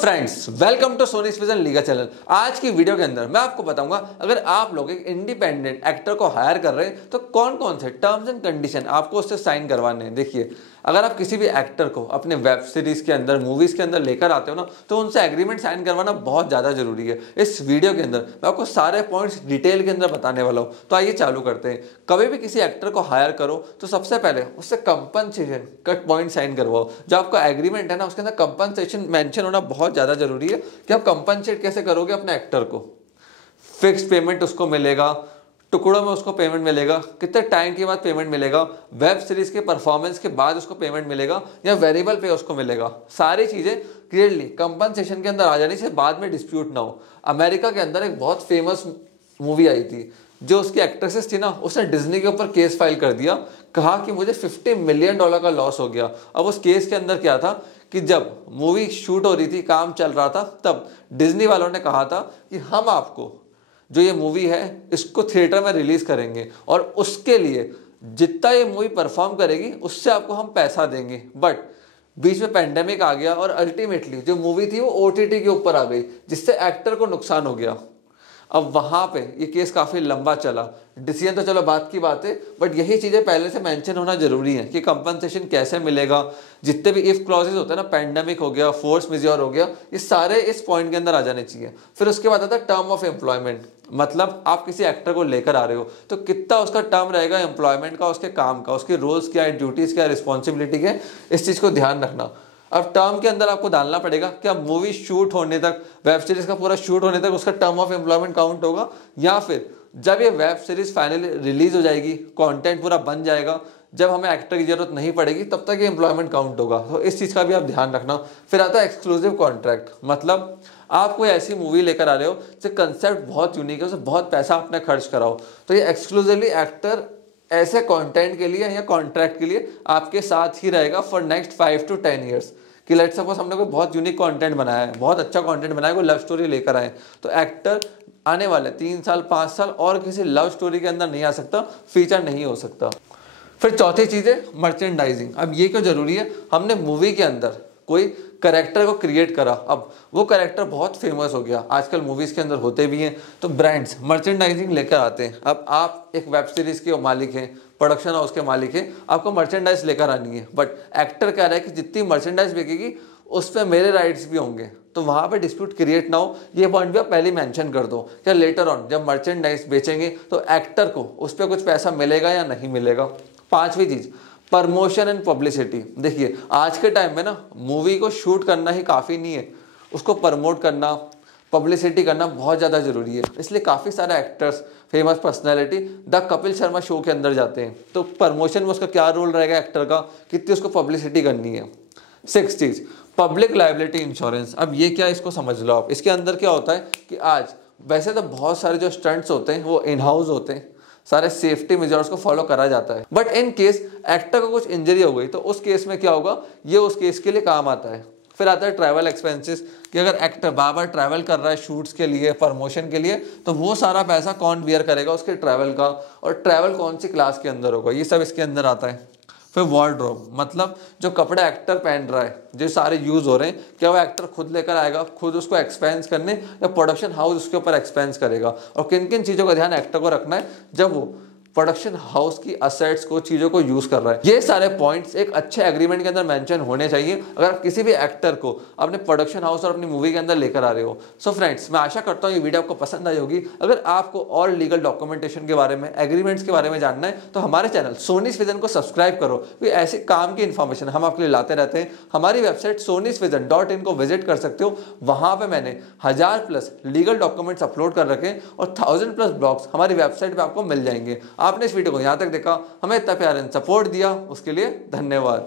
Friends, welcome to Sony's vision लीगा channel. आज की वीडियो के अंदर मैं आपको बताऊंगा अगर आप लोग एक इंडिपेंडेंट एक्टर को हायर कर रहे हैं तो कौन कौन से टर्म्स एंड कंडीशन आपको उससे साइन करवाने हैं। देखिए, अगर आप किसी भी एक्टर को अपने वेब सीरीज के अंदर, मूवीज के अंदर लेकर आते हो ना, तो उनसे एग्रीमेंट साइन करवाना बहुत ज़्यादा जरूरी है। इस वीडियो के अंदर मैं आपको सारे पॉइंट्स डिटेल के अंदर बताने वाला हूँ। तो आइए चालू करते हैं। कभी भी किसी एक्टर को हायर करो तो सबसे पहले उससे कंपनसेशन का पॉइंट साइन करवाओ। जो आपका एग्रीमेंट है ना, उसके अंदर कंपनसेशन मेंशन होना बहुत ज़्यादा जरूरी है कि आप कंपनसेट कैसे करोगे अपने एक्टर को। फिक्स पेमेंट उसको मिलेगा, टुकड़ों में उसको पेमेंट मिलेगा, कितने टाइम के बाद पेमेंट मिलेगा, वेब सीरीज के परफॉर्मेंस के बाद उसको पेमेंट मिलेगा या वेरिएबल पे उसको मिलेगा। सारी चीज़ें क्लियरली कंपनसेशन के अंदर आ जाने से बाद में डिस्प्यूट ना हो। अमेरिका के अंदर एक बहुत फेमस मूवी आई थी, जो उसकी एक्ट्रेसेस थी ना, उसने डिज्नी के ऊपर केस फाइल कर दिया। कहा कि मुझे $50 मिलियन का लॉस हो गया। अब उस केस के अंदर क्या था कि जब मूवी शूट हो रही थी, काम चल रहा था, तब डिज्नी वालों ने कहा था कि हम आपको जो ये मूवी है इसको थिएटर में रिलीज करेंगे और उसके लिए जितना ये मूवी परफॉर्म करेगी उससे आपको हम पैसा देंगे। बट बीच में पेंडेमिक आ गया और अल्टीमेटली जो मूवी थी वो OTT के ऊपर आ गई, जिससे एक्टर को नुकसान हो गया। अब वहाँ पे ये केस काफ़ी लंबा चला। डिसीजन तो चलो बात की बात है, बट यही चीज़ें पहले से मेंशन होना जरूरी है कि कंपनसेशन कैसे मिलेगा। जितने भी इफ क्लॉजेज होते हैं ना, पेंडेमिक हो गया, फोर्स मेजर हो गया, ये सारे इस पॉइंट के अंदर आ जाने चाहिए। फिर उसके बाद आता है टर्म ऑफ एम्प्लॉयमेंट। मतलब आप किसी एक्टर को लेकर आ रहे हो तो कितना उसका टर्म रहेगा एम्प्लॉयमेंट का, उसके काम का, उसके रोल्स क्या है, ड्यूटीज़ क्या है, रिस्पॉन्सिबिलिटी क्या है, इस चीज़ को ध्यान रखना। अब टर्म के अंदर आपको डालना पड़ेगा कि अब मूवी शूट होने तक, वेब सीरीज का पूरा शूट होने तक उसका टर्म ऑफ एम्प्लॉयमेंट काउंट होगा, या फिर जब ये वेब सीरीज फाइनली रिलीज हो जाएगी, कंटेंट पूरा बन जाएगा, जब हमें एक्टर की जरूरत नहीं पड़ेगी, तब तक ये एम्प्लॉयमेंट काउंट होगा। तो इस चीज़ का भी आप ध्यान रखना। फिर आता है एक्सक्लूसिव कॉन्ट्रैक्ट। मतलब आप कोई ऐसी मूवी लेकर आ रहे हो जिसका कंसेप्ट बहुत यूनिक है, उसे बहुत पैसा आपने खर्च कराओ, तो ये एक्सक्लूसिवली एक्टर ऐसे कंटेंट के लिए या कॉन्ट्रैक्ट के लिए आपके साथ ही रहेगा फॉर नेक्स्ट 5 to 10 ईयर्स। कि लेट्स सपोज हमने कोई बहुत यूनिक कंटेंट बनाया है, बहुत अच्छा कंटेंट बनाया है, कोई लव स्टोरी लेकर आए, तो एक्टर आने वाले 3 साल 5 साल और किसी लव स्टोरी के अंदर नहीं आ सकता, फीचर नहीं हो सकता। फिर चौथी चीज़ है मर्चेंडाइजिंग। अब ये क्यों जरूरी है? हमने मूवी के अंदर कोई कैरेक्टर को क्रिएट करा, अब वो कैरेक्टर बहुत फेमस हो गया, आजकल मूवीज़ के अंदर होते भी हैं, तो ब्रांड्स मर्चेंडाइजिंग लेकर आते हैं। अब आप एक वेब सीरीज़ के मालिक हैं, प्रोडक्शन हाउस के मालिक हैं, आपको मर्चेंडाइज लेकर आनी है, बट एक्टर कह रहा है कि जितनी मर्चेंडाइज बिकेगी उस पर मेरे राइट्स भी होंगे, तो वहाँ पे डिस्प्यूट क्रिएट ना हो। ये पॉइंट भी आप पहले मेंशन कर दो क्या लेटर ऑन जब मर्चेंडाइज बेचेंगे तो एक्टर को उस पर कुछ पैसा मिलेगा या नहीं मिलेगा। पांचवी चीज़, प्रमोशन एंड पब्लिसिटी। देखिए, आज के टाइम में ना मूवी को शूट करना ही काफ़ी नहीं है, उसको प्रमोट करना, पब्लिसिटी करना बहुत ज़्यादा ज़रूरी है। इसलिए काफ़ी सारे actors, famous personality the Kapil Sharma show के अंदर जाते हैं, तो प्रमोशन में उसका क्या रोल रहेगा एक्टर का, कितनी उसको पब्लिसिटी करनी है। 6 चीज़, पब्लिक लायबिलिटी इंश्योरेंस। अब ये क्या, इसको समझ लो आप। इसके अंदर क्या होता है कि आज वैसे तो बहुत सारे जो स्टंट्स होते हैं वो इन हाउस होते हैं, सारे सेफ्टी मेजर्स को फॉलो करा जाता है, बट इन केस एक्टर को कुछ इंजरी हो गई तो उस केस में क्या होगा, ये उस केस के लिए काम आता है। फिर आता है ट्रैवल एक्सपेंसेस, कि अगर एक्टर बार बार ट्रैवल कर रहा है शूट्स के लिए, प्रमोशन के लिए, तो वो सारा पैसा कौन बियर करेगा उसके ट्रैवल का, और ट्रैवल कौन सी क्लास के अंदर होगा, ये सब इसके अंदर आता है। फिर वार्डरोब, मतलब जो कपड़े एक्टर पहन रहा है, जो सारे यूज़ हो रहे हैं, क्या वो एक्टर खुद लेकर आएगा, खुद उसको एक्सपेंस करने, या प्रोडक्शन हाउस उसके ऊपर एक्सपेंस करेगा। और किन किन चीज़ों का ध्यान एक्टर को रखना है जब वो प्रोडक्शन हाउस की असेट्स को, चीज़ों को यूज़ कर रहा है। ये सारे पॉइंट्स एक अच्छे एग्रीमेंट के अंदर मेंशन होने चाहिए अगर आप किसी भी एक्टर को अपने प्रोडक्शन हाउस और अपनी मूवी के अंदर लेकर आ रहे हो। सो फ्रेंड्स, मैं आशा करता हूँ ये वीडियो आपको पसंद आई होगी। अगर आपको और लीगल डॉक्यूमेंटेशन के बारे में, एग्रीमेंट्स के बारे में जानना है तो हमारे चैनल सोनीज विजन को सब्सक्राइब करो, क्योंकि ऐसे काम की इन्फॉर्मेशन हम आपके लिए लाते रहते हैं। हमारी वेबसाइट sonizvision.in को विजिट कर सकते हो। वहाँ पर मैंने 1000+ लीगल डॉक्यूमेंट्स अपलोड कर रखे हैं और 1000+ ब्लॉग्स हमारी वेबसाइट पर आपको मिल जाएंगे। आपने इस वीडियो को यहाँ तक देखा, हमें इतना प्यार एंड सपोर्ट दिया, उसके लिए धन्यवाद।